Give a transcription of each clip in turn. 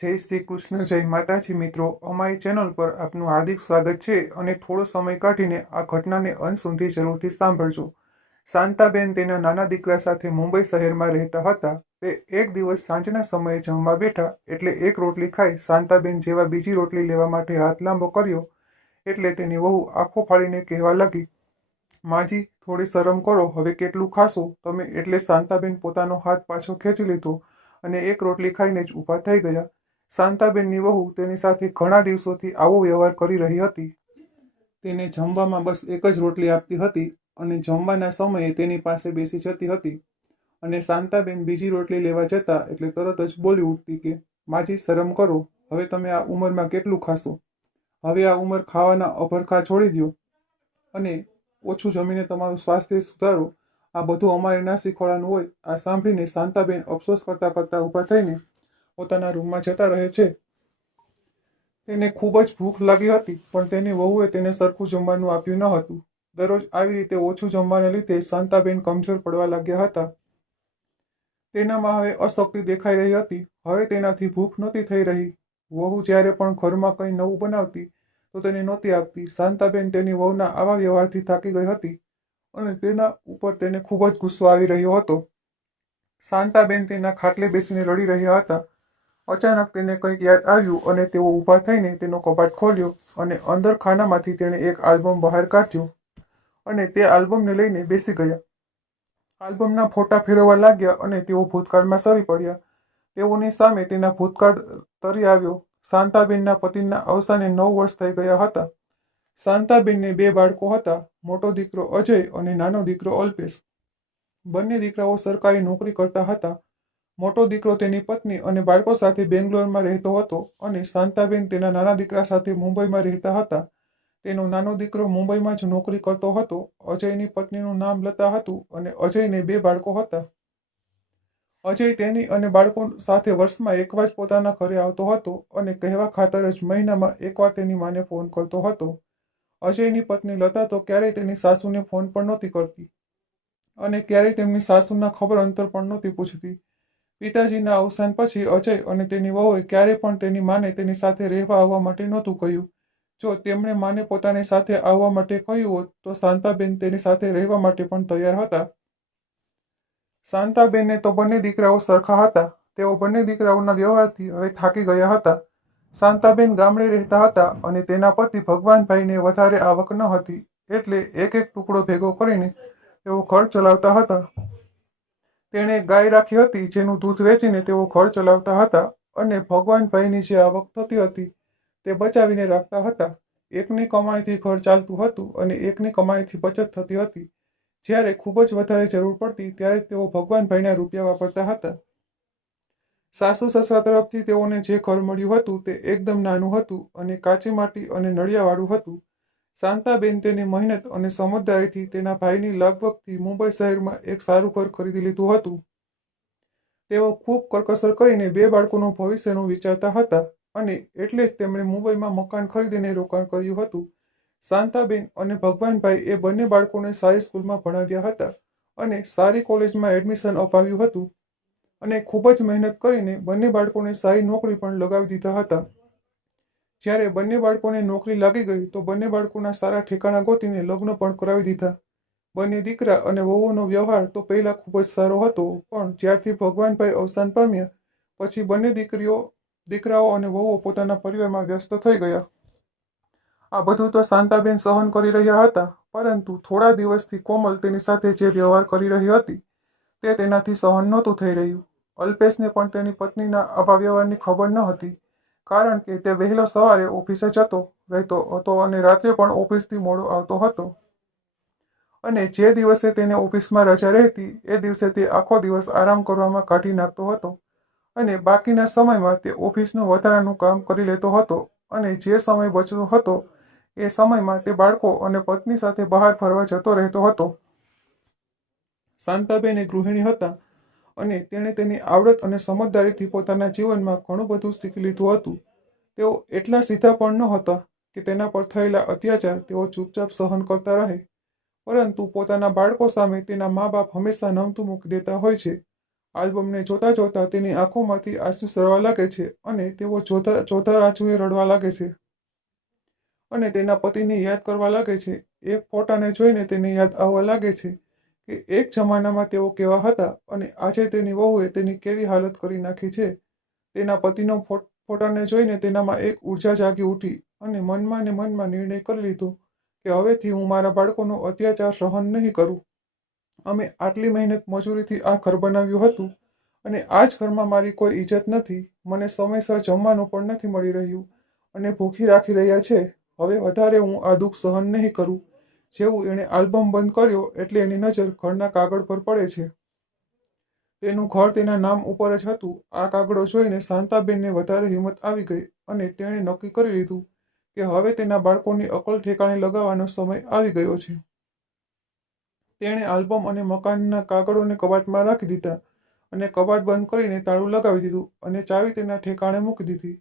જય શ્રી કૃષ્ણ, જય માતાજી. મિત્રો, અમારી ચેનલ પર આપનું હાર્દિક સ્વાગત છે અને થોડો સમય કાઢીને આ ઘટનાને અંત સુધી જરૂરથી સાંભળજો. શાંતાબેન તેના નાના દીકરા સાથે મુંબઈ શહેરમાં રહેતા હતા. તે એક દિવસ સાંજના સમયે જમવા બેઠા એટલે એક રોટલી ખાઈ શાંતાબેન જેવા બીજી રોટલી લેવા માટે હાથ લાંબો કર્યો એટલે તેની વહુ આંખો ફાડીને કહેવા લાગી, માજી, થોડી શરમ કરો, હવે કેટલું ખાશો? તમે એટલે શાંતાબેન પોતાનો હાથ પાછો ખેંચી લીધો અને એક રોટલી ખાઈને જ ઊભા થઈ ગયા. શાંતાબેનની વહુ તેની સાથે ઘણા દિવસોથી આવો વ્યવહાર કરી રહી હતી. તેને જમવામાં બસ એક જ રોટલી આપતી હતી અને જમવાના સમયે તેની પાસે બેસી જતી હતી અને શાંતાબેન બીજી રોટલી લેવા જતા એટલે તરત જ બોલી ઉઠતી કે, માજી શરમ કરો, હવે તમે આ ઉંમરમાં કેટલું ખાશો? હવે આ ઉંમર ખાવાના અભરખા છોડી દો અને ઓછું જમીને તમારું સ્વાસ્થ્ય સુધારો. આ બધું અમારે ના શીખવાડવાનું હોય. આ સાંભળીને શાંતાબેન અફસોસ કરતા કરતા ઊભા થઈને પોતાના રૂમમાં જતા રહે છે. તેને ખૂબ જ ભૂખ લાગી હતી, પણ તેની વહુએ તેને સરખું જમવાનું આપ્યું ન હતું. દરરોજ આવી રીતે ઓછું જમવાને લીધે શાંતાબેન કમજોર પડવા લાગ્યા હતા. તેનામાં હવે અશક્તિ દેખાઈ રહી હતી. હવે તેનાથી ભૂખ નહોતી થઈ રહી. વહુ જ્યારે પણ ઘરમાં કંઈ નવું બનાવતી, તો તેને નહોતી આપતી. શાંતાબેન તેની વહુના આવા વ્યવહારથી થાકી ગઈ હતી અને તેના ઉપર તેને ખૂબ જ ગુસ્સો આવી રહ્યો હતો. શાંતાબેન તેના ખાટલે બેસીને રડી રહ્યા હતા. અચાનક તેને કંઈક યાદ આવ્યું અને તેઓ ઊભા થઈને તેનો કબાટ ખોલ્યો અને અંદર ખાનામાંથી તેણે એક આલ્બમ બહાર કાઢ્યો અને તે આલ્બમને લઈને બેસી ગયા. આલ્બમના ફોટા ફેરવવા લાગ્યા અને તેઓ ભૂતકાળમાં સરી પડ્યા. તેઓની સામે તેના ભૂતકાળ તરી આવ્યો. શાંતાબેનના પતિના અવસાને નવ વર્ષ થઈ ગયા હતા. શાંતાબેનને બે બાળકો હતા, મોટો દીકરો અજય અને નાનો દીકરો અલ્પેશ. બંને દીકરાઓ સરકારી નોકરી કરતા હતા મોટો દીકરો તેની પત્ની અને બાળકો સાથે બેંગ્લોરમાં રહેતો હતો અને શાંતાબેન તેના નાના દીકરા સાથે મુંબઈમાં રહેતા હતા. તેનો નાનો દીકરો મુંબઈમાં જ નોકરી કરતો હતો. અજયની પત્નીનું નામ લતા હતું અને અજયને બે બાળકો હતા. અજય તેની અને બાળકો સાથે વર્ષમાં એકવાર જ પોતાના ઘરે આવતો હતો અને કહેવા ખાતર જ મહિનામાં એકવાર તેની માને ફોન કરતો હતો. અજયની પત્ની લતા તો ક્યારેય તેની સાસુને ફોન પણ નહોતી કરતી અને ક્યારેય તેમની સાસુના ખબર અંતર પણ નહોતી પૂછતી. પિતાજીના અવસાન પછી અજય અને તેની વહુએ ક્યારે પણ તેની માને તેની સાથે રહેવા આવવા માટે નહોતું કહ્યું. જો તેમણે માને પોતાની સાથે આવવા માટે કહ્યું હોત, તો શાંતાબેન તેની સાથે રહેવા માટે પણ તૈયાર હતા. શાંતાબેનને તો બંને દીકરાઓ સરખા હતા. તેઓ બંને દીકરાઓના વ્યવહારથી હવે થાકી ગયા હતા. શાંતાબેન ગામડે રહેતા હતા અને તેના પતિ ભગવાનભાઈને વધારે આવક ન હતી, એટલે એક એક ટુકડો ભેગો કરીને તેઓ ઘર ચલાવતા હતા. તેણે ગાય રાખી હતી, જેનું દૂધ વેચીને તેઓ ઘર ચલાવતા હતા અને ભગવાનભાઈની જે આવક થતી હતી તે બચાવીને રાખતા હતા. એકની કમાઈથી ઘર ચાલતું હતું અને એકની કમાઈથી બચત થતી હતી. જ્યારે ખૂબ જ વધારે જરૂર પડતી ત્યારે તેઓ ભગવાનભાઈના રૂપિયા વાપરતા હતા. સાસુ સસરા તરફથી તેઓને જે ઘર મળ્યું હતું તે એકદમ નાનું હતું અને કાચી માટી અને નળિયાવાળું હતું. શાંતાબેન તેની મહેનત અને સમજદારીથી તેના ભાઈની લગભગથી મુંબઈ શહેરમાં એક સારું ઘર ખરીદી લીધું હતું. તેઓ ખૂબ કરકસર કરીને બે બાળકોનું ભવિષ્યનું વિચારતા હતા અને એટલે જ તેમણે મુંબઈમાં મકાન ખરીદીને રોકાણ કર્યું હતું. શાંતાબેન અને ભગવાનભાઈ એ બંને બાળકોને સારી સ્કૂલમાં ભણાવ્યા હતા અને સારી કોલેજમાં એડમિશન અપાવ્યું હતું અને ખૂબ જ મહેનત કરીને બંને બાળકોને સારી નોકરી પણ લગાવી દીધા હતા. જ્યારે બંને બાળકોને નોકરી લાગી ગઈ, તો બંને બાળકોના સારા ઠેકાણા ગોતીને લગ્ન પણ કરાવી દીધા. બંને દીકરા અને વહુઓનો વ્યવહાર તો પહેલાં ખૂબ જ સારો હતો, પણ જ્યારથી ભગવાનભાઈ અવસાન પામ્યા, પછી બંને દીકરીઓ, દીકરાઓ અને વહુઓ પોતાના પરિવારમાં વ્યસ્ત થઈ ગયા. આ બધું તો શાંતાબેન સહન કરી રહ્યા હતા, પરંતુ થોડા દિવસથી કોમલ તેની સાથે જે વ્યવહાર કરી રહી હતી, તે તેનાથી સહન નહોતું થઈ રહ્યું. અલ્પેશને પણ તેની પત્નીના અભાવ્યવહારની ખબર ન હતી. કારણ કે તે વહેલો સવારે ઓફિસે જતો રહેતો હતો અને રાત્રે પણ ઓફિસથી મોડો આવતો હતો. અને જે દિવસે તેને ઓફિસમાં રજા રહેતી, એ દિવસે તે આખો દિવસ આરામ કરવામાં કાઢી નાખતો હતો. અને બાકીના સમયમાં તે ઓફિસનું વધારાનું કામ કરી લેતો હતો. અને જે સમય બચતો હતો, એ સમયમાં તે બાળકો અને પત્ની સાથે બહાર ફરવા જતો રહેતો હતો. શાંતાબેન એ ગૃહિણી હતા. અને તેણે તેની આવડત અને સમજદારીથી પોતાના જીવનમાં ઘણું બધું શીખી લીધું હતું. તેઓ એટલા સીધા પણ ન હતા કે તેના પર થયેલા અત્યાચાર તેઓ ચૂપચાપ સહન કરતા રહે. પરંતુ પોતાના બાળકો સામે તેના મા બાપ હંમેશા નમતું મૂકી દેતા હોય છે. આલ્બમને જોતા જોતા તેની આંખોમાંથી આંસુ સરવા લાગે છે અને તેઓ જોતા જોતા આંસુએ રડવા લાગે છે. અને તેના પતિને યાદ કરવા લાગે છે. એક ફોટાને જોઈને તેને યાદ આવવા લાગે છે. કે એક જમાનામાં તેઓ કેવા હતા અને આજે તેની વહુએ તેની કેવી હાલત કરી નાખી છે? તેના પતિનો ફોટાને જોઈને તેનામાં એક ઊર્જા જાગી ઉઠી અને મનમાં ને મનમાં નિર્ણય કરી લીધો કે હવેથી હું મારા બાળકોનો અત્યાચાર સહન નહીં કરું. અમે આટલી મહેનત મજૂરીથી આ ઘર બનાવ્યું હતું અને આ જ ઘરમાં મારી કોઈ ઇજ્જત નથી, મને સમયસર જમવાનું પણ નથી મળી રહ્યું અને ભૂખી રાખી રહ્યા છે. હવે વધારે હું આ દુઃખ સહન નહીં કરું. જેવું એણે આલ્બમ બંધ કર્યો એટલે એની નજર ઘરના કાગળ પર પડે છે. તેનું ઘર તેના નામ ઉપર જ હતું. આ કાગળો જોઈને શાંતાબેનને વધારે હિંમત આવી ગઈ અને તેણે નક્કી કરી લીધું કે હવે તેના બાળકોની અકલ ઠેકાણે લગાવવાનો સમય આવી ગયો છે. તેણે આલ્બમ અને મકાનના કાગળોને કબાટમાં રાખી દીધા અને કબાટ બંધ કરીને તાળું લગાવી દીધું અને ચાવી તેના ઠેકાણે મૂકી દીધી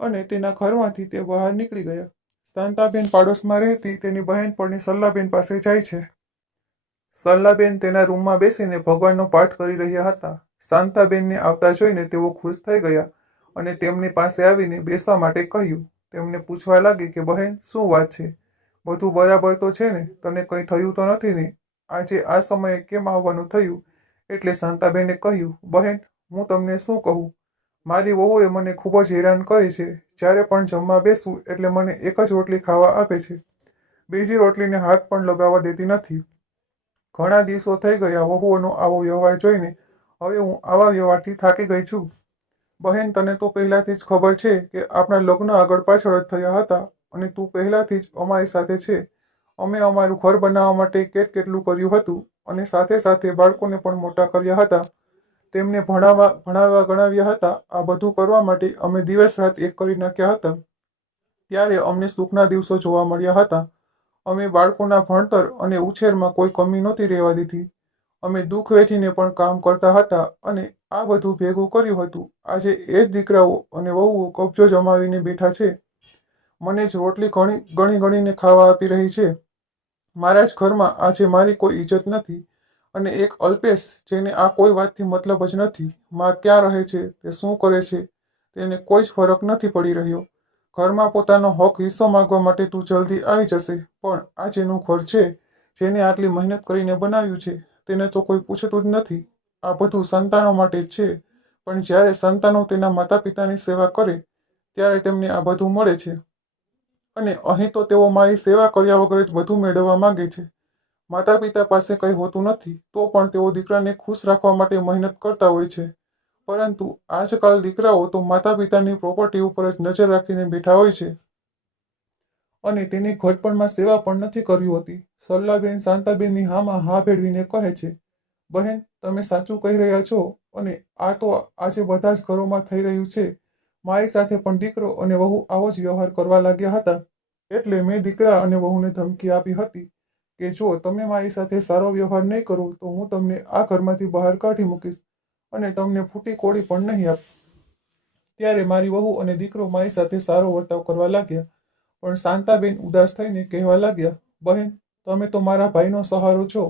અને તેના ઘરમાંથી તે બહાર નીકળી ગયા. શાંતાબેન પાડોશમાં રહેતી તેની બહેનપણી સલ્લાબેન પાસે જાય છે. સલ્લાબેન તેના રૂમમાં બેસીને ભગવાનનો પાઠ કરી રહ્યા હતા. શાંતાબેનને આવતા જોઈને તેઓ ખુશ થઈ ગયા અને તેમની પાસે આવીને બેસવા માટે કહ્યું. તેમને પૂછવા લાગી કે, બહેન, શું વાત છે? બધું બરાબર તો છે ને? તને કંઈ થયું તો નથી ને? આજે આ સમયે કેમ આવવાનું થયું? એટલે શાંતાબેને કહ્યું, બહેન, હું તમને શું કહું? મારી વહુએ મને ખૂબ જ હેરાન કરી છે. જ્યારે પણ જમવા બેસું એટલે મને એક જ રોટલી ખાવા આપે છે. બીજી રોટલીને હાથ પણ લગાવવા દેતી નથી. ઘણા દિવસો થઈ ગયા વહુઓનો આવો વ્યવહાર જોઈને. હવે હું આવા વ્યવહારથી થાકી ગઈ છું. બહેન, તને તો પહેલાંથી જ ખબર છે કે આપણા લગ્ન આગળ પાછળ જ થયા હતા અને તું પહેલાંથી જ અમારી સાથે છે. અમે અમારું ઘર બનાવવા માટે કેટ કેટલું કર્યું હતું અને સાથે સાથે બાળકોને પણ મોટા કર્યા હતા. તેમને ભણાવવા ભણાવવા ગણાવ્યા હતા. આ બધું કરવા માટે અમે દિવસ રાત એક કરી નાખ્યા હતા. ત્યારે અમને સુખના દિવસો જોવા મળ્યા હતા. અમે બાળકોના ભણતર અને ઉછેરમાં કોઈ કમી નહોતી રહેવા દીધી. અમે દુઃખ વેઠીને પણ કામ કરતા હતા અને આ બધું ભેગું કર્યું હતું. આજે એ જ દીકરાઓ અને વહુઓ કબજો જમાવીને બેઠા છે. મને જ રોટલી ઘણી, ગણી ગણીને ખાવા આપી રહી છે. મારા જ ઘરમાં આજે મારી કોઈ ઇજ્જત નથી. અને એક અલ્પેશ જેને આ કોઈ વાતથી મતલબ જ નથી, માં ક્યાં રહે છે, તે શું કરે છે, તેને કોઈ જ ફરક નથી પડી રહ્યો. ઘરમાં પોતાનો હક હિસ્સો માંગવા માટે તું જલ્દી આવી જશે, પણ આ જેનું ઘર છે, જેને આટલી મહેનત કરીને બનાવ્યું છે, તેને તો કોઈ પૂછતું જ નથી. આ બધું સંતાનો માટે છે, પણ જ્યારે સંતાનો તેના માતા પિતાની સેવા કરે, ત્યારે તેમને આ બધું મળે છે. અને અહીં તો તેઓ મારી સેવા કર્યા વગર જ બધું મેળવવા માગે છે. માતા પિતા પાસે કંઈ હોતું નથી, તો પણ તેઓ દીકરાને ખુશ રાખવા માટે મહેનત કરતા હોય છે. પરંતુ આજકાલ દીકરાઓ તો માતા પિતાની પ્રોપર્ટી ઉપર જ નજર રાખીને બેઠા હોય છે. અને તેની ઘટપણમાં સેવા પણ નથી કરવી હોતી. સરલાબેન શાંતાબેનની હામાં હા ભેળવીને કહે છે, બહેન, તમે સાચું કહી રહ્યા છો અને આ તો આજે બધા જ ઘરોમાં થઈ રહ્યું છે. મારી સાથે પણ દીકરો અને વહુ આવો જ વ્યવહાર કરવા લાગ્યા હતા. એટલે મેં દીકરા અને વહુને ધમકી આપી હતી. કે જો તમે મારી સાથે સારો વ્યવહાર નહીં કરો, તો હું તમને આ ઘરમાંથી બહાર કાઢી મૂકીશ અને તમને ફૂટી કોડી પણ નહીં આપ. ત્યારે મારી વહુ અને દીકરો મારી સાથે સારો વર્તાવ કરવા લાગ્યા, પણ શાંતાબેન ઉદાસ થઈને કહેવા લાગ્યા, બહેન, તમે તો મારા ભાઈનો સહારો છો.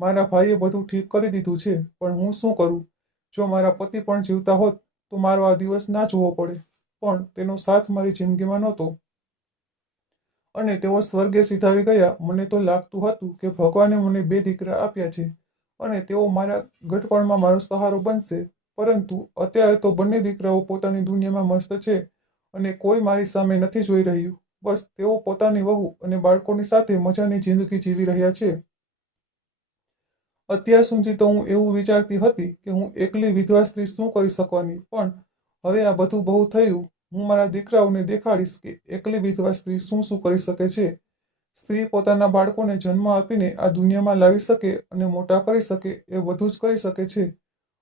મારા ભાઈએ બધું ઠીક કરી દીધું છે, પણ હું શું કરું? જો મારા પતિ પણ જીવતા હોત, તો મારો આ દિવસ ના જોવો પડે. પણ તેનો સાથ મારી જિંદગીમાં નહોતો. અને તેઓ સ્વર્ગે સિધાવી ગયા. મને તો લાગતું હતું કે ભગવાને મને બે દીકરા આપ્યા છે અને તેઓ મારા ગઢપણમાં મારો સહારો બનશે. પરંતુ અત્યારે તો બંને દીકરાઓ પોતાની દુનિયામાં મસ્ત છે અને કોઈ મારી સામે નથી જોઈ રહ્યું. બસ તેઓ પોતાની વહુ અને બાળકોની સાથે મજાની જિંદગી જીવી રહ્યા છે. અત્યાર સુધી તો હું એવું વિચારતી હતી કે હું એકલી વિધવા સ્ત્રી શું કરી શકવાની, પણ હવે આ બધું બહુ થયું. હું મારા દીકરાઓને દેખાડીશ કે એકલી વિધવા સ્ત્રી શું શું કરી શકે છે? સ્ત્રી પોતાના બાળકોને જન્મ આપીને આ દુનિયામાં લાવી શકે અને મોટા કરી શકે એ બધું જ કરી શકે છે.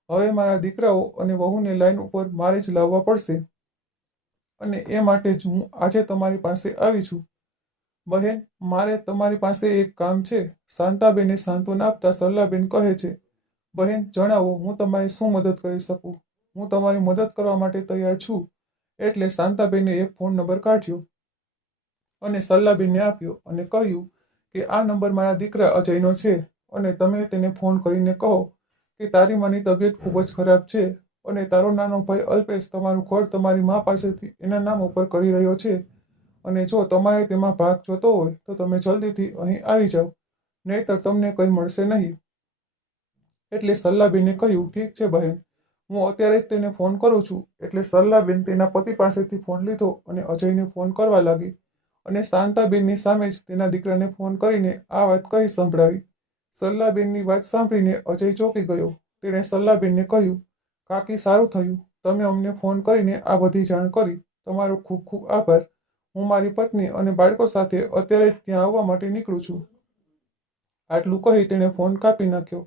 હવે મારા દીકરાઓ અને વહુને લાઈન ઉપર મારે જ લાવવા પડશે. અને એ માટે જ હું આજે તમારી પાસે આવી છું. બહેન, મારે તમારી પાસે એક કામ છે. શાંતાબેને સાંત્વન આપતા સરલાબેન કહે છે, બહેન, જણાવો, હું તમારી શું મદદ કરી શકું? હું તમારી મદદ કરવા માટે તૈયાર છું. એટલે શાંતાબેને એક ફોન નંબર કાઢ્યો અને સલ્લાબેનને આપ્યો અને કહ્યું કે આ નંબર મારા દીકરા અજયનો છે અને તમે તેને ફોન કરીને કહો કે તારી માની તબિયત ખૂબ જ ખરાબ છે અને તારો નાનો ભાઈ અલ્પેશ તમારું ઘર તમારી મા પાસેથી એના નામ ઉપર કરી રહ્યો છે અને જો તમારે તેમાં ભાગ જોતો હોય તો તમે જલ્દીથી અહીં આવી જાઓ, નહીતર તમને કંઈ મળશે નહીં. એટલે સલ્લાબેને કહ્યું, ઠીક છે બહેન. હું અત્યારે જ તેને ફોન કરું છું, એટલે સરલાબેન તેના પતિ પાસેથી ફોન લીધો અને અજયને ફોન કરવા લાગી અને શાંતાબેનની સામે જ તેના દીકરાને ફોન કરીને આ વાત કહી સંભળાવી. સરલાબેનની વાત સાંભળીને અજય ચોંકી ગયો. તેણે સરલાબેનને કહ્યું, કાકી, સારું થયું. તમે અમને ફોન કરીને આ બધી જાણ કરી. તમારો ખૂબ ખૂબ આભાર. હું મારી પત્ની અને બાળકો સાથે અત્યારે જ ત્યાં આવવા માટે નીકળું છું. આટલું કહી તેણે ફોન કાપી નાખ્યો.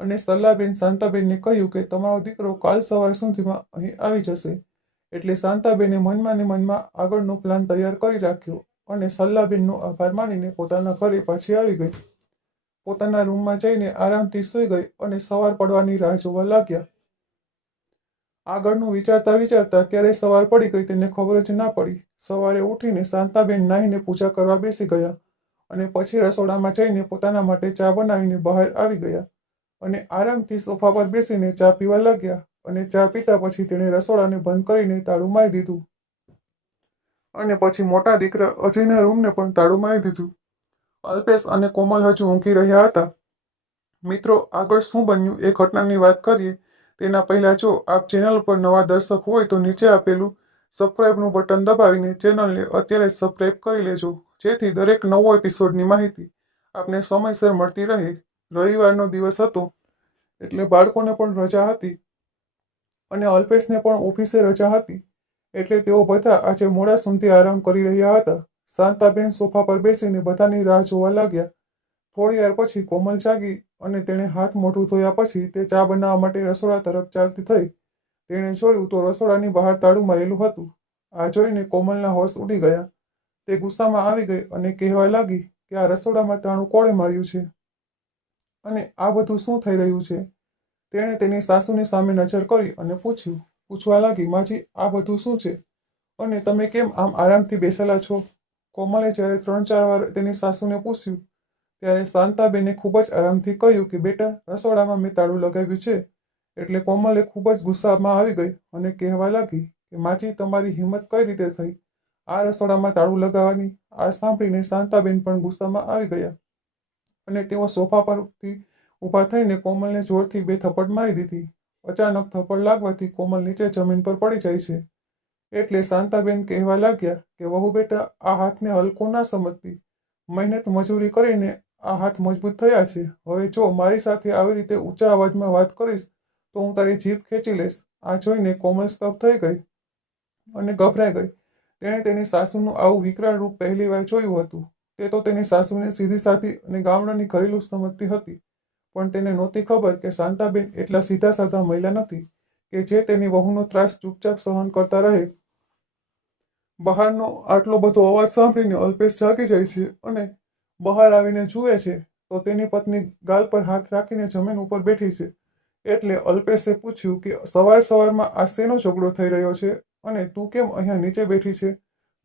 અને સલાબેન શાંતાબેનને કહ્યું કે, તમારો દીકરો કાલ સવાર સુધીમાં અહીં આવી જશે. એટલે શાંતાબેને મનમાં ને મનમાં આગળનો પ્લાન તૈયાર કરી રાખ્યો અને સલ્લાબેનનો આભાર માનીને પોતાના ઘરે પાછી આવી ગઈ. પોતાના રૂમમાં જઈને આરામથી સૂઈ ગઈ અને સવાર પડવાની રાહ જોવા લાગ્યા. આગળનું વિચારતા વિચારતા ક્યારે સવાર પડી ગઈ તેને ખબર જ ના પડી. સવારે ઉઠીને શાંતાબેન નાહીને પૂજા કરવા બેસી ગયા અને પછી રસોડામાં જઈને પોતાના માટે ચા બનાવીને બહાર આવી ગયા. અને આરામથી સોફા પર બેસીને ચા પીવા લાગ્યા અને ચા પીતા પછી તેણે રસોડાને બંધ કરીને તાળું મારી દીધું. અને પછી મોટા દીકરા અજયના રૂમને પણ તાળું મારી દીધું. અલ્પેશ અને કોમલ હજુ ઊંઘી રહ્યા હતા. મિત્રો, આગળ શું બન્યું એ ઘટનાની વાત કરીએ. તેના પહેલાં જો આપ ચેનલ પર નવા દર્શક હોય તો નીચે આપેલું સબસ્ક્રાઇબનું બટન દબાવીને ચેનલને અત્યારે સબસ્ક્રાઈબ કરી લેજો. જેથી દરેક નવો એપિસોડની માહિતી આપને સમયસર મળતી રહે. રવિવારનો દિવસ હતો એટલે બાળકોને પણ રજા હતી અને અલ્પેશને પણ ઓફિસે રજા હતી એટલે તેઓ બધા આજે મોડા સુધી આરામ કરી રહ્યા હતા. શાંતાબેન સોફા પર બેસીને બધાની રાહ જોવા લાગ્યા. થોડી વાર પછી કોમલ જાગી અને તેણે હાથ મોઢું ધોયા પછી તે ચા બનાવવા માટે રસોડા તરફ ચાલતી થઈ. તેણે જોયું તો રસોડાની બહાર તાળું મારેલું હતું. આ જોઈને કોમલના હોશ ઉડી ગયા. તે ગુસ્સામાં આવી ગઈ અને કહેવા લાગી કે આ રસોડામાં તાણું કોણે મળ્યું છે? અને આ બધું શું થઈ રહ્યું છે? તેણે તેની સાસુની સામે નજર કરી અને પૂછ્યું, પૂછવા લાગી, માજી, આ બધું શું છે? અને તમે કેમ આમ આરામથી બેસેલા છો? કોમલે જ્યારે ત્રણ ચાર વાર તેની સાસુને પૂછ્યું, ત્યારે શાંતાબેને ખૂબ જ આરામથી કહ્યું કે, બેટા, રસોડામાં મેં તાળું લગાવ્યું છે. એટલે કોમલે ખૂબ જ ગુસ્સામાં આવી ગઈ અને કહેવા લાગી કે, માજી, તમારી હિંમત કઈ રીતે થઈ? આ રસોડામાં તાળું લગાવવાની? આ સાંભળીને શાંતાબેન પણ ગુસ્સામાં આવી ગયા. અને તેઓ સોફા પરથી ઊભા થઈને કોમલને જોરથી બે થપ્પડ મારી દીધી. અચાનક થપ્પડ લાગવાથી કોમલ નીચે જમીન પર પડી જાય છે. એટલે શાંતાબેન કહેવા લાગ્યા કે, વહુ બેટા, આ હાથને હલકો ના સમજતી. મહેનત મજૂરી કરીને આ હાથ મજબૂત થયા છે. હવે જો મારી સાથે આવી રીતે ઊંચા અવાજમાં વાત કરીશ, તો હું તારી જીભ ખેંચી લઈશ. આ જોઈને કોમલ સ્તબ્ધ થઈ ગઈ અને ગભરાઈ ગઈ. તેણે તેની સાસુનું આવું વિકરાળ રૂપ પહેલી વાર જોયું હતું. તે તો તેની સાસુને સીધી સાધી અને ગામડાની ઘરેલું સમજતી હતી. પણ તેને નહોતી ખબર કે શાંતાબેન એટલા સીધા સાધા મહિલા નથી કે જે તેની વહુનો ત્રાસ ચૂપચાપ સહન કરતા રહે. બહારનો આટલો બધો અવાજ સાંભળીને અલ્પેશ જાગી જાય છે અને બહાર આવીને જુએ છે તો તેની પત્ની ગાલ પર હાથ રાખીને જમીન ઉપર બેઠી છે. એટલે અલ્પેશે પૂછ્યું કે સવાર સવારમાં આ શેનો ઝઘડો થઈ રહ્યો છે અને તું કેમ અહીંયા નીચે બેઠી છે?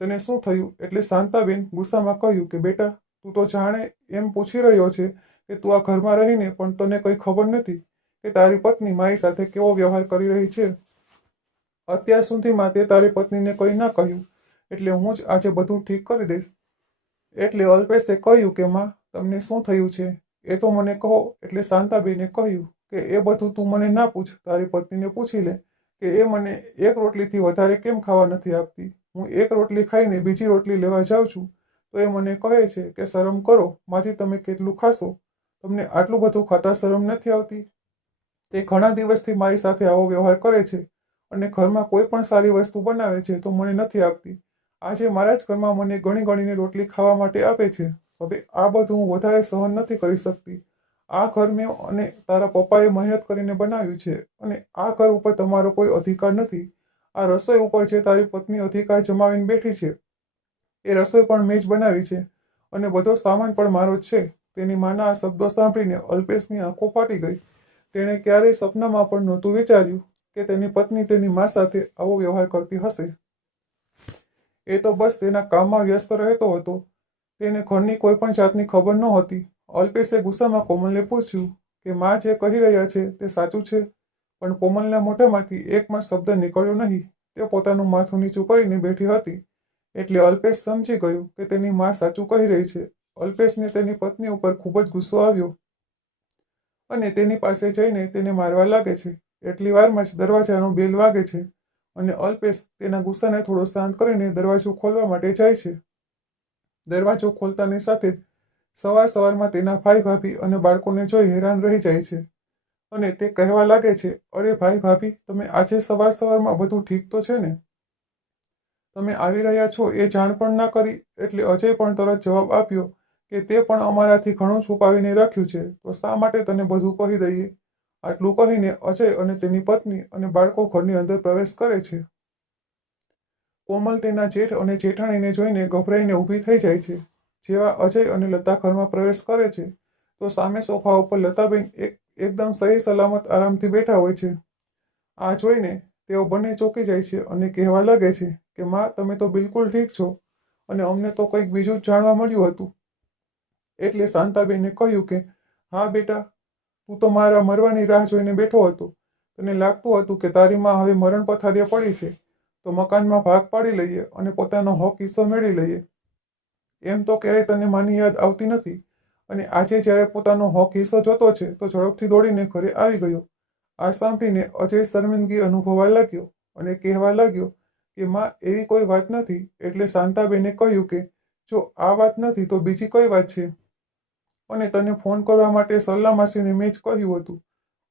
તને શું થયું? એટલે શાંતાબેન ગુસ્સામાં કહ્યું કે, બેટા, તું તો જાણે એમ પૂછી રહ્યો છે કે તું આ ઘરમાં રહીને પણ તને કંઈ ખબર નથી કે તારી પત્ની મારી સાથે કેવો વ્યવહાર કરી રહી છે. અત્યાર સુધીમાં તે તારી પત્નીને કંઈ ના કહ્યું. એટલે હું જ આજે બધું ઠીક કરી દઈશ. એટલે અલ્પેશે કહ્યું કે, માં, તમને શું થયું છે? એ તો મને કહો. એટલે શાંતાબેને કહ્યું કે, એ બધું તું મને ના પૂછ. તારી પત્નીને પૂછી લે કે, એ મને એક રોટલીથી વધારે કેમ ખાવા નથી આપતી? હું એક રોટલી ખાઈને બીજી રોટલી લેવા જાઉં છું, તો એ મને કહે છે કે શરમ કરો, માથી તમે કેટલું ખાશો? તમને આટલું બધું ખાતા શરમ નથી આવતી? તે ઘણા દિવસથી મારી સાથે આવો વ્યવહાર કરે છે અને ઘરમાં કોઈ પણ સારી વસ્તુ બનાવે છે તો મને નથી આપતી. આજે મારા જ ઘરમાં મને ગણી ગણીને રોટલી ખાવા માટે આપે છે. હવે આ બધું હું વધારે સહન નથી કરી શકતી. આ ઘર મેં અને તારા પપ્પાએ મહેનત કરીને બનાવ્યું છે અને આ ઘર ઉપર તમારો કોઈ અધિકાર નથી. આ રસોઈ ઉપર જે તારી પત્ની અધિકાર જમાવીને બેઠી છે, એ રસોઈ પણ મેં જ બનાવી છે. અને બધો સામાન પણ મારો જ છે. તેની માના આ શબ્દો સાંભળીને અલ્પેશની આંખો ફાટી ગઈ. તેણે ક્યારેય સપનામાં પણ નહોતું વિચાર્યું કે તેની પત્ની તેની મા સાથે આવો વ્યવહાર કરતી હશે. એ તો બસ તેના કામમાં વ્યસ્ત રહેતો હતો. તેને ઘરની કોઈ પણ જાતની ખબર નહોતી. અલ્પેશે ગુસ્સામાં કોમલને પૂછ્યું કે, મા જે કહી રહ્યા છે તે સાચું છે? પણ કોમલના મોઢામાંથી એકમાં શબ્દ નીકળ્યો નહીં. તે પોતાનું માથું નીચું કરીને બેઠી હતી. એટલે અલ્પેશ સમજી ગયું કે તેની માં સાચું કહી રહી છે. અલ્પેશને તેની પત્ની ઉપર ખૂબ જ ગુસ્સો આવ્યો. અને તેની પાસે જઈને તેને મારવા લાગે છે. એટલી વારમાં જ દરવાજાનો બેલ વાગે છે. અને અલ્પેશ તેના ગુસ્સાને થોડો શાંત કરીને દરવાજો ખોલવા માટે જાય છે. દરવાજો ખોલતાની સાથે જ સવાર સવારમાં તેના ભાઈ ભાભી અને બાળકોને જોઈ હેરાન રહી જાય છે. અને તે કહેવા લાગે છે, અરે ભાઈ ભાભી, તમે આજે સવાર સવારમાં બધું ઠીક તો છે ને? તમે આવી રહ્યા છો એ જાણ પણ ના કરી. એટલે અજય પણ તરત જવાબ આપ્યો કે, તે પણ અમારાથી ઘણું છુપાવીને રાખ્યું છે, તો શા માટે તને બધું કહી દઈએ? આટલું કહીને અજય અને તેની પત્ની અને બાળકો ઘરની અંદર પ્રવેશ કરે છે. કોમલ તેના જેઠ અને જેઠાણીને જોઈને ગભરાઈને ઊભી થઈ જાય છે. જેવા અજય અને લતા ઘરમાં પ્રવેશ કરે છે, તો સામે સોફા ઉપર લતાબેન એક એકદમ સહી સલામત આરામથી બેઠા હોય છે. આ જોઈને તેઓ બંને ચોંકી જાય છે અને કહેવા લાગે છે કે, માં, તમે તો બિલકુલ ઠીક છો અને અમને તો કંઈક બીજું જ જાણવા મળ્યું હતું. એટલે શાંતાબેને કહ્યું કે, હા બેટા, તું તો મારા મરવાની રાહ જોઈને બેઠો હતો. તને લાગતું હતું કે તારી માં હવે મરણ પથારીએ પડી છે. તો મકાનમાં ભાગ પાડી લઈએ અને પોતાનો હક હિસ્સો મેળવી લઈએ. એમ તો ક્યારેય તને માની યાદ આવતી નથી. અને આજે જ્યારે પોતાનો હોક હિસ્સો જોતો છે, તો ઝડપથી દોડીને ઘરે આવી ગયો. આ સાંભળીને અજય શર્મિંદગી અનુભવવા લાગ્યો અને કહેવા લાગ્યો કે, માં, એવી કોઈ વાત નથી. એટલે શાંતાબેને કહ્યું કે, જો આ વાત નથી, તો બીજી કઈ વાત છે. અને તને ફોન કરવા માટે સલ્લા માસીને મેં જ કહ્યું હતું.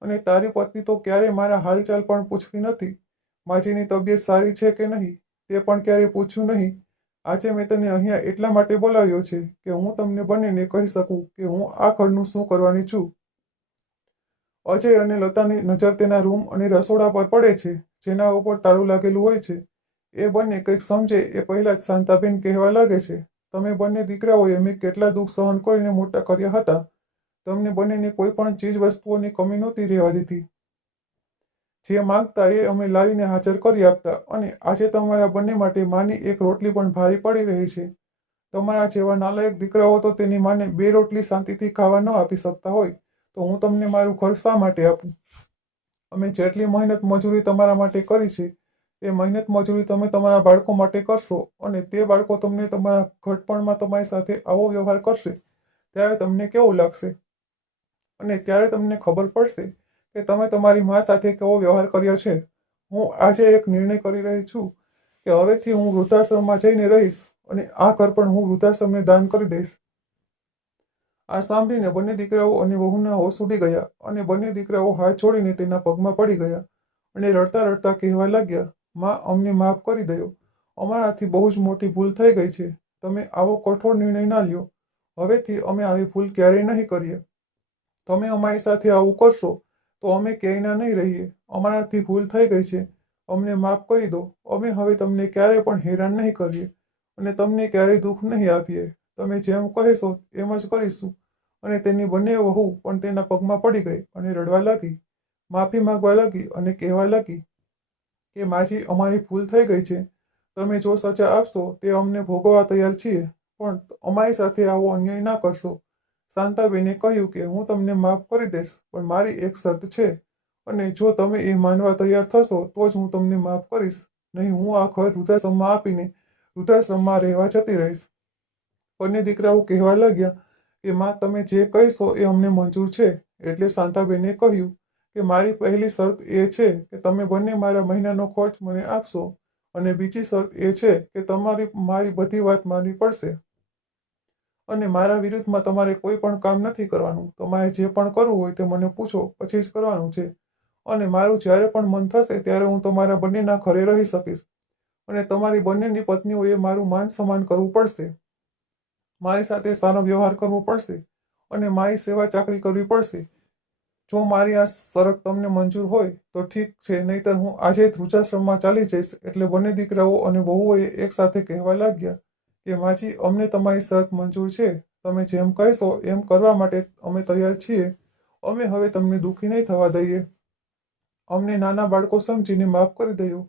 અને તારી પત્ની તો ક્યારેય મારા હાલચાલ પણ પૂછતી નથી. માજીની તબિયત સારી છે કે નહીં, તે પણ ક્યારેય પૂછ્યું નહીં. આજે મેં તને અહીંયા એટલા માટે બોલાવ્યો છે કે હું તમને બંનેને કહી શકું કે હું આ ઘરનું શું કરવાની છું. અજય અને લતાની નજર તેના રૂમ અને રસોડા પર પડે છે, જેના ઉપર તાળું લાગેલું હોય છે. એ બંને કંઈક સમજે એ પહેલા જ શાંતાબેન કહેવા લાગે છે, તમે બંને દીકરાઓએ મેં કેટલા દુઃખ સહન કરીને મોટા કર્યા હતા. તમને બંનેને કોઈ પણ ચીજ વસ્તુઓની કમી નહોતી રહેવા દીધી. જે માંગતા એ અમે લાવીને હાજર કરી આપતા અને આજે તમારા બંને માટે માની એક રોટલી પણ ભારી પડી રહી છે. તમારા જેવા નાલાયક દીકરાઓ તો તેની માને બે રોટલી શાંતિથી ખાવા ન આપી શકતા હોય, તો હું તમને મારું ઘર શા માટે આપું? અમે જેટલી મહેનત મજૂરી તમારા માટે કરી છે, એ મહેનત મજૂરી તમે તમારા બાળકો માટે કરશો અને તે બાળકો તમને તમારા ઘટપણમાં તમારી સાથે આવો વ્યવહાર કરશે, ત્યારે તમને કેવું લાગશે? અને ત્યારે તમને ખબર પડશે કે તમે તમારી મા સાથે કેવો વ્યવહાર કર્યો છે? હું આજે એક નિર્ણય કરી રહી છું કે હવેથી હું વૃદ્ધાશ્રમમાં જઈને રહીશ અને આ ઘર પણ હું વૃદ્ધાશ્રમને દાન કરી દઈશ. આ સાંભળીને બંને દીકરાઓ અને વહુના હોશ ઉડી ગયા અને બંને દીકરાઓ હાથ છોડીને તેના પગમાં પડી ગયા અને રડતા રડતા કહેવા લાગ્યા, માં, અમને માફ કરી દયો. અમારાથી બહુ જ મોટી ભૂલ થઈ ગઈ છે. તમે આવો કઠોર નિર્ણય ના લ્યો. હવેથી અમે આવી ભૂલ ક્યારેય નહીં કરીએ. તમે અમારી સાથે આવું કરશો તો અમે ક્યાંયના નહીં રહીએ. અમારાથી ભૂલ થઈ ગઈ છે. અમને માફ કરી દો. અમે હવે તમને ક્યારેય પણ હેરાન નહીં કરીએ અને તમને ક્યારેય દુઃખ નહીં આપીએ. તમે જેમ કહેશો એમ જ કરીશું. અને તેની બંને વહુ પણ તેના પગમાં પડી ગઈ અને રડવા લાગી. માફી માંગવા લાગી અને કહેવા લાગી કે માજી અમારી ભૂલ થઈ ગઈ છે. તમે જો સજા આપશો તે અમને ભોગવવા તૈયાર છીએ. પણ અમારી સાથે આવો અન્યાય ના કરશો. શાંતાબેને કહ્યું કે હું તમને માફ કરી દઈશ, પણ મારી એક શરત છે. અને જો તમે એ માનવા તૈયાર થશો, તો જ હું તમને માફ કરીશ. નહીં, હું આ ઘર વૃદ્ધાશ્રમમાં આપીને વૃદ્ધાશ્રમમાં રહેવા જતી રહીશ. બંને દીકરાઓ કહેવા લાગ્યા કે, માં, તમે જે કહીશો એ અમને મંજૂર છે. એટલે શાંતાબેને કહ્યું કે, મારી પહેલી શરત એ છે કે તમે બંને મારા મહિનાનો ખર્ચ મને આપશો. અને બીજી શરત એ છે કે તમારી, મારી બધી વાત માનવી પડશે. અને મારા વિરુદ્ધમાં તમારે કોઈ પણ કામ નથી કરવાનું. તમારે જે પણ કરવું હોય તે મને પૂછો, પછી જ કરવાનું છે. અને મારું જ્યારે પણ મન થશે ત્યારે હું તમારા બંનેના ઘરે રહી શકીશ. અને તમારી બંનેની પત્નીઓએ મારું માન સન્માન કરવું પડશે. મારી સાથે સારો વ્યવહાર કરવો પડશે અને મારી સેવા ચાકરી કરવી પડશે. જો મારી આ શરત તમને મંજૂર હોય, તો ઠીક છે, નહીતર હું આજે ધ્રુજાશ્રમમાં ચાલી જઈશ. એટલે બંને દીકરાઓ અને બહુઓએ એક સાથે કહેવા લાગ્યા. કે માજી અમને તમારી શરત મંજૂર છે. તમે જેમ કહેશો એમ કરવા માટે અમે તૈયાર છીએ. અમે હવે તમને દુઃખી નહીં થવા દઈએ. અમને નાના બાળકો સમજીને માફ કરી દયો.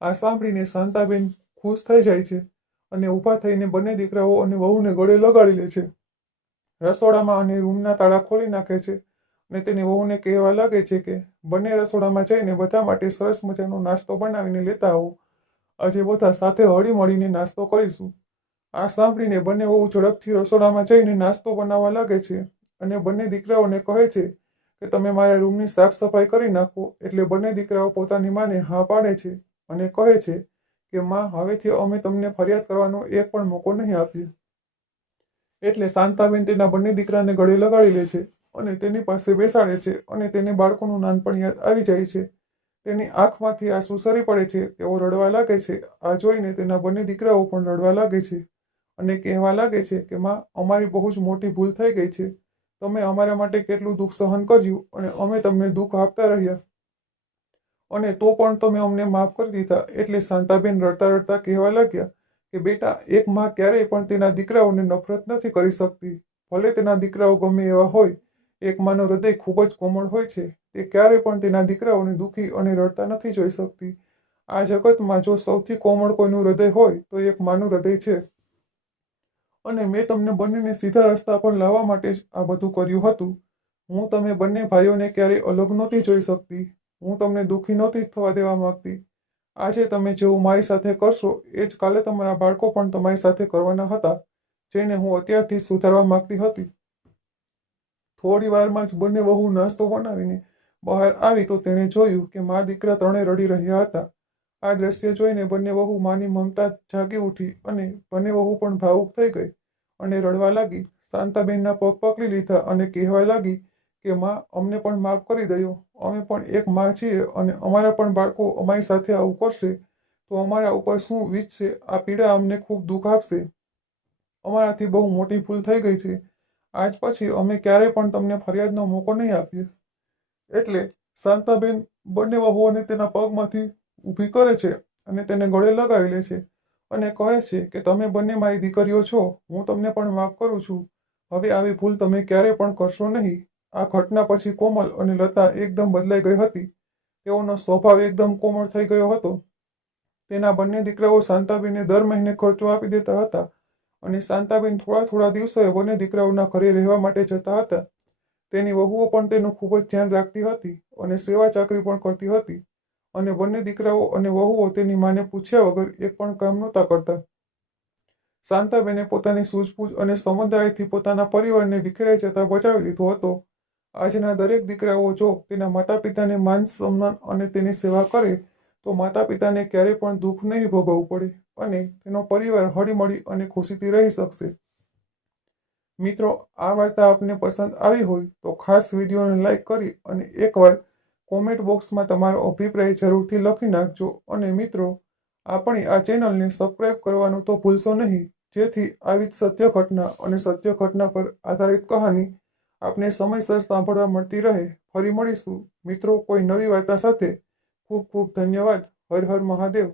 આ સાંભળીને શાંતાબેન ખુશ થઈ જાય છે અને ઊભા થઈને બંને દીકરાઓ અને વહુને ગળે લગાડી લે છે. રસોડામાં અને રૂમના તાળા ખોલી નાખે છે અને તેની વહુને કહેવા લાગે છે કે, બંને રસોડામાં જઈને બધા માટે સરસ મજાનો નાસ્તો બનાવીને લેતા આવો. આજે બધા સાથે હળી મળીને નાસ્તો કરીશું. આ સાંભળીને બંને બહુ ઝડપથી રસોડામાં જઈને નાસ્તો બનાવવા લાગે છે અને બંને દીકરાઓને કહે છે કે તમે મારા રૂમની સાફ સફાઈ કરી નાખો. એટલે બંને દીકરાઓ પોતાની માને હા પાડે છે અને કહે છે કે, માં, હવેથી અમે તમને ફરિયાદ કરવાનો એક પણ મોકો નહીં આપીએ એટલે શાંતાબેન તેના બંને દીકરાને ગળે લગાડી લે છે અને તેની પાસે બેસાડે છે અને તેને બાળકોનું નાનપણ યાદ આવી જાય છે. તેની આંખમાંથી આંસુ સરી પડે છે, તેઓ રડવા લાગે છે. આ જોઈને તેના બંને દીકરાઓ પણ રડવા લાગે છે. અને કહેવા લાગે છે કે માં, અમારી બહુ જ મોટી ભૂલ થઈ ગઈ છે. તમે અમારા માટે કેટલું દુઃખ સહન કર્યું અને અમે તમને દુઃખ આપતા રહ્યા. અને તો પણ તમે અમને માફ કરી દીધા. એટલે શાંતાબેન રડતા રડતા કહેવા લાગ્યા કે બેટા, એક માં ક્યારેય પણ તેના દીકરાઓને નફરત નથી કરી શકતી. ભલે તેના દીકરાઓ ગમે એવા હોય, એક માનો હૃદય ખૂબ જ કોમળ હોય છે. તે ક્યારેય પણ તેના દીકરાઓને દુઃખી અને રડતા નથી જોઈ શકતી. આ જગતમાં જો સૌથી કોમળ કોઈનું હૃદય હોય, તો એક માનું હૃદય છે. અને મેં તમને બંનેને સીધા રસ્તા પર લાવવા માટે જ આ બધું કર્યું હતું. હું તમે બંને ભાઈઓને ક્યારેય અલગ નહોતી જોઈ શકતી. હું તમને દુઃખી નહોતી થવા દેવા માંગતી. આજે તમે જેવું મારી સાથે કરશો, એ જ કાલે તમારા બાળકો પણ તમારી સાથે કરવાના હતા, જેને હું અત્યારથી સુધારવા માંગતી હતી. થોડી વારમાં જ બંને વહુ નાસ્તો બનાવીને બહાર આવી તો તેણે જોયું કે મા દીકરા ત્રણે રડી રહ્યા હતા. આ દ્રશ્ય જોઈને બંને વહુ માની મમતા જાગી ઉઠી અને બંને વહુ પણ ભાવુક થઈ ગઈ. અને રડવા લાગી. શાંતાબેનના પગ પકડી લીધા અને કહેવા લાગી કે, માં, અમને પણ માફ કરી દયો. અમે પણ એક માં છીએ અને અમારા પણ બાળકો અમારી સાથે આવું કરશે. તો અમારા ઉપર શું વીતશે આ પીડા અમને ખૂબ દુઃખ આપશે. અમારાથી બહુ મોટી ભૂલ થઈ ગઈ છે. આજ પછી અમે ક્યારેય પણ તમને ફરિયાદનો મોકો નહીં આપીએ. એટલે શાંતાબેન બંને વહુઓને તેના પગમાંથી ઊભી કરે છે અને તેને ગળે લગાવી લે છે. અને કહે છે કે તમે બંને મારી દીકરીઓ છો, હું તમને પણ માફ કરું છું. હવે આવી ભૂલ તમે ક્યારે પણ કરશો નહીં. આ ઘટના પછી કોમલ અને લતા એકદમ બદલાઈ ગઈ હતી. તેઓનો સ્વભાવ એકદમ કોમળ થઈ ગયો હતો. તેના બંને દીકરાઓ શાંતાબેનને દર મહિને ખર્ચો આપી દેતા હતા અને શાંતાબેન થોડા થોડા દિવસોએ બંને દીકરાઓના ઘરે રહેવા માટે જતા હતા. તેની વહુઓ પણ તેનું ખૂબ જ ધ્યાન રાખતી હતી અને સેવા ચાકરી પણ કરતી હતી. અને બંને દીકરાઓ અને વહુઓ તેની માને પૂછ્યા વગર એક પણ કામ નહોતા કરતા. શાંતાબેને પોતાની સૂઝબૂઝ અને સમજદારીથી પોતાના પરિવારને વિખેરાઈ જતા બચાવી લીધો હતો. આજના દરેક દીકરાઓ જો તેના માતા પિતાને માન સન્માન અને તેની સેવા કરે, તો માતા પિતાને ક્યારેય પણ દુઃખ નહીં ભોગવવું પડે અને તેનો પરિવાર હળીમળી અને ખુશીથી રહી શકશે. મિત્રો, આ વાર્તા આપને પસંદ આવી હોય તો ખાસ વિડીયોને લાઈક કરી અને એકવાર કોમેન્ટ બોક્સમાં તમારો અભિપ્રાય જરૂરથી લખી નાખજો અને મિત્રો, આપણી આ ચેનલને સબસ્ક્રાઈબ કરવાનું તો ભૂલશો નહીં. જેથી આવી જ સત્ય ઘટના અને સત્ય ઘટના પર આધારિત કહાની આપને સમયસર સાંભળવા મળતી રહે. ફરી મળીશું. મિત્રો, કોઈ નવી વાર્તા સાથે ખૂબ ખૂબ ધન્યવાદ. હર હર મહાદેવ.